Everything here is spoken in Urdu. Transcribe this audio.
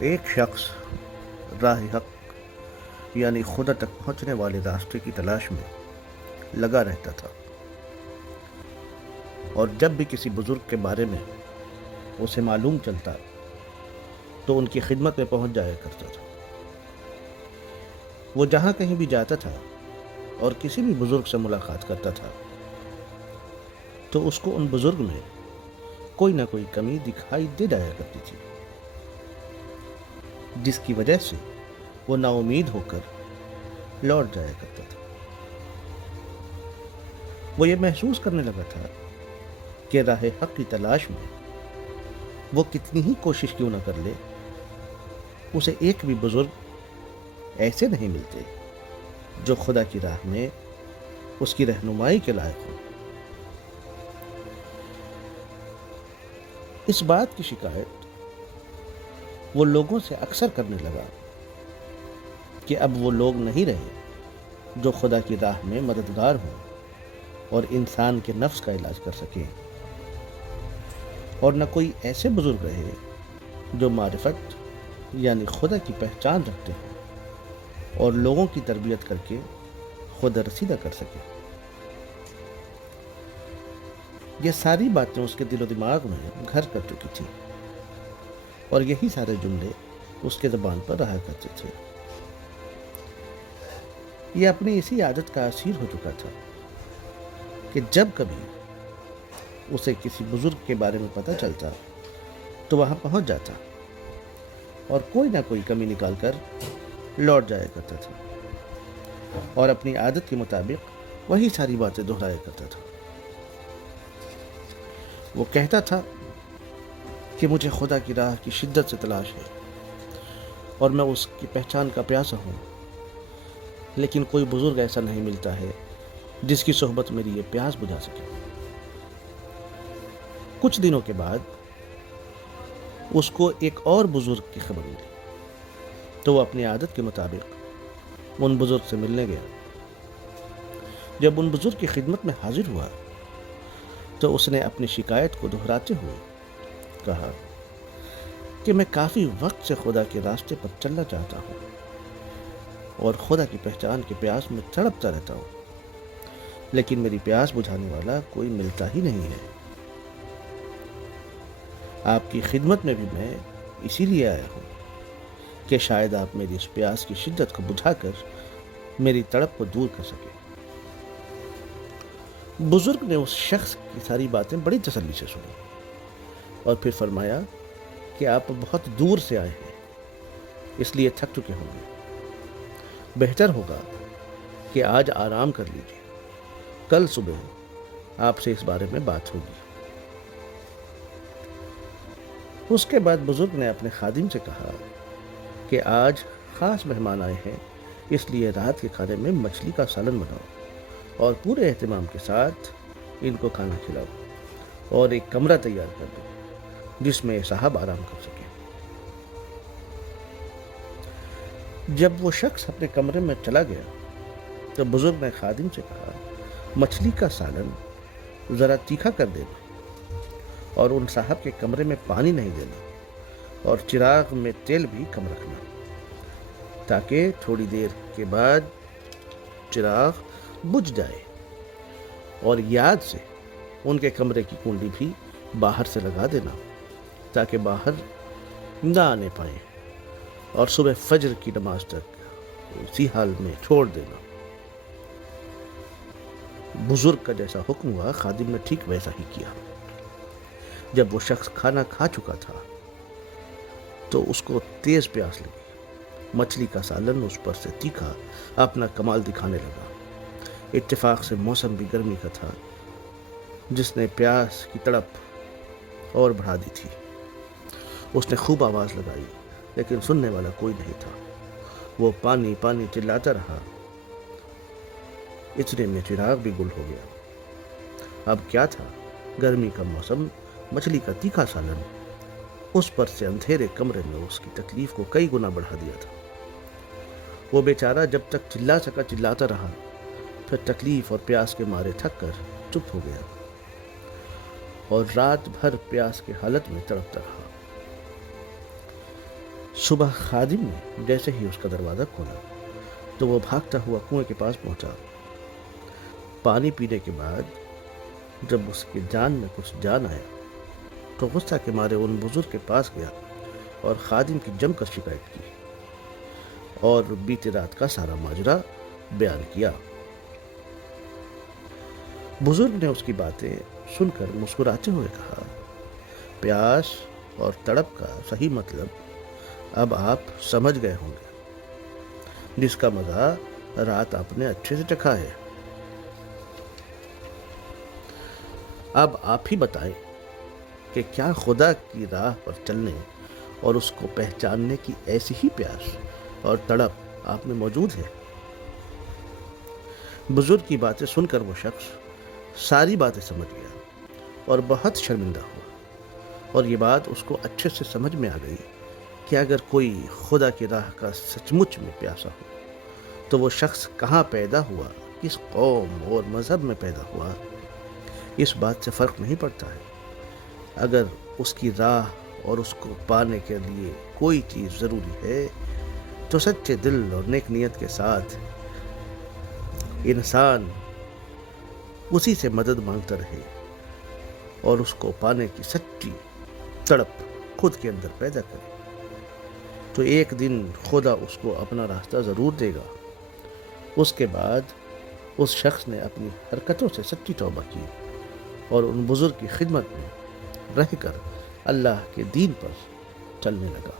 ایک شخص راہ حق یعنی خدا تک پہنچنے والے راستے کی تلاش میں لگا رہتا تھا، اور جب بھی کسی بزرگ کے بارے میں اسے معلوم چلتا تو ان کی خدمت میں پہنچ جایا کرتا تھا۔ وہ جہاں کہیں بھی جاتا تھا اور کسی بھی بزرگ سے ملاقات کرتا تھا تو اس کو ان بزرگ میں کوئی نہ کوئی کمی دکھائی دے جایا کرتی تھی، جس کی وجہ سے وہ نا امید ہو کر لوٹ جایا کرتا تھا۔ وہ یہ محسوس کرنے لگا تھا کہ راہ حق کی تلاش میں وہ کتنی ہی کوشش کیوں نہ کر لے، اسے ایک بھی بزرگ ایسے نہیں ملتے جو خدا کی راہ میں اس کی رہنمائی کے لائق ہو۔ اس بات کی شکایت وہ لوگوں سے اکثر کرنے لگا کہ اب وہ لوگ نہیں رہے جو خدا کی راہ میں مددگار ہوں اور انسان کے نفس کا علاج کر سکیں، اور نہ کوئی ایسے بزرگ رہے جو معرفت یعنی خدا کی پہچان رکھتے ہیں اور لوگوں کی تربیت کر کے خدا رسیدہ کر سکیں۔ یہ ساری باتیں اس کے دل و دماغ میں گھر کر چکی تھی، اور یہی سارے جملے اس کے زبان پر رہا کرتے تھے۔ یہ اپنی اسی عادت کا اسیر ہو چکا تھا کہ جب کبھی اسے کسی بزرگ کے بارے میں پتہ چلتا تو وہاں پہنچ جاتا اور کوئی نہ کوئی کمی نکال کر لوٹ جایا کرتا تھا، اور اپنی عادت کے مطابق وہی ساری باتیں دہرایا کرتا تھا۔ وہ کہتا تھا کہ مجھے خدا کی راہ کی شدت سے تلاش ہے اور میں اس کی پہچان کا پیاسا ہوں، لیکن کوئی بزرگ ایسا نہیں ملتا ہے جس کی صحبت میری یہ پیاس بجھا سکے۔ کچھ دنوں کے بعد اس کو ایک اور بزرگ کی خبر ملی تو وہ اپنی عادت کے مطابق ان بزرگ سے ملنے گیا۔ جب ان بزرگ کی خدمت میں حاضر ہوا تو اس نے اپنی شکایت کو دہراتے ہوئے کہا کہ میں کافی وقت سے خدا کے راستے پر چلنا چاہتا ہوں اور خدا کی پہچان کے پیاس میں تڑپتا رہتا ہوں، لیکن میری پیاس بجھانے والا کوئی ملتا ہی نہیں ہے۔ آپ کی خدمت میں بھی میں اسی لیے آیا ہوں کہ شاید آپ میری اس پیاس کی شدت کو بجھا کر میری تڑپ کو دور کر سکے۔ بزرگ نے اس شخص کی ساری باتیں بڑی تسلی سے سنی اور پھر فرمایا کہ آپ بہت دور سے آئے ہیں، اس لیے تھک چکے ہوں گے۔ بہتر ہوگا کہ آج آرام کر لیجیے، کل صبح آپ سے اس بارے میں بات ہوگی۔ اس کے بعد بزرگ نے اپنے خادم سے کہا کہ آج خاص مہمان آئے ہیں، اس لیے رات کے کھانے میں مچھلی کا سالن بناؤ اور پورے اہتمام کے ساتھ ان کو کھانا کھلاؤ، اور ایک کمرہ تیار کر دو جس میں صاحب آرام کر سکیں۔ جب وہ شخص اپنے کمرے میں چلا گیا تو بزرگ نے خادم سے کہا، مچھلی کا سالن ذرا تیکھا کر دینا اور ان صاحب کے کمرے میں پانی نہیں دینا، اور چراغ میں تیل بھی کم رکھنا تاکہ تھوڑی دیر کے بعد چراغ بجھ جائے، اور یاد سے ان کے کمرے کی کنڈی بھی باہر سے لگا دینا تاکہ باہر نہ آنے پائیں، اور صبح فجر کی نماز تک اسی حال میں چھوڑ دینا۔ بزرگ کا جیسا حکم ہوا خادم نے ٹھیک ویسا ہی کیا۔ جب وہ شخص کھانا کھا چکا تھا تو اس کو تیز پیاس لگی۔ مچھلی کا سالن اس پر سے تیکھا اپنا کمال دکھانے لگا۔ اتفاق سے موسم بھی گرمی کا تھا، جس نے پیاس کی تڑپ اور بڑھا دی تھی۔ اس نے خوب آواز لگائی لیکن سننے والا کوئی نہیں تھا۔ وہ پانی پانی چلاتا رہا، اتنے میں چراغ بھی گل ہو گیا۔ اب کیا تھا، گرمی کا موسم، مچھلی کا تیکھا سالن اس پر سے اندھیرے کمرے میں اس کی تکلیف کو کئی گنا بڑھا دیا تھا۔ وہ بیچارہ جب تک چلا سکا چلاتا رہا، پھر تکلیف اور پیاس کے مارے تھک کر چپ ہو گیا اور رات بھر پیاس کے حالت میں تڑپتا رہا۔ صبح خادم نے جیسے ہی اس کا دروازہ کھولا تو وہ بھاگتا ہوا کنویں کے پاس پہنچا۔ پانی پینے کے بعد جب اس کی جان میں کچھ جان آیا تو غصہ کے مارے ان بزرگ کے پاس گیا اور خادم کی جم کر شکایت کی اور بیتی رات کا سارا ماجرا بیان کیا۔ بزرگ نے اس کی باتیں سن کر مسکراتے ہوئے کہا، پیاس اور تڑپ کا صحیح مطلب اب آپ سمجھ گئے ہوں گے، جس کا مزہ رات آپ نے اچھے سے چکھا ہے۔ اب آپ ہی بتائیں کہ کیا خدا کی راہ پر چلنے اور اس کو پہچاننے کی ایسی ہی پیاس اور تڑپ آپ میں موجود ہے؟ بزرگ کی باتیں سن کر وہ شخص ساری باتیں سمجھ گیا اور بہت شرمندہ ہوا، اور یہ بات اس کو اچھے سے سمجھ میں آ گئی کہ اگر کوئی خدا کی راہ کا سچ مچ میں پیاسا ہو تو وہ شخص کہاں پیدا ہوا، کس قوم اور مذہب میں پیدا ہوا، اس بات سے فرق نہیں پڑتا ہے۔ اگر اس کی راہ اور اس کو پانے کے لیے کوئی چیز ضروری ہے تو سچے دل اور نیک نیت کے ساتھ انسان اسی سے مدد مانگتا رہے اور اس کو پانے کی سچی تڑپ خود کے اندر پیدا کرے تو ایک دن خدا اس کو اپنا راستہ ضرور دے گا۔ اس کے بعد اس شخص نے اپنی حرکتوں سے سچی توبہ کی اور ان بزرگ کی خدمت میں رہ کر اللہ کے دین پر چلنے لگا۔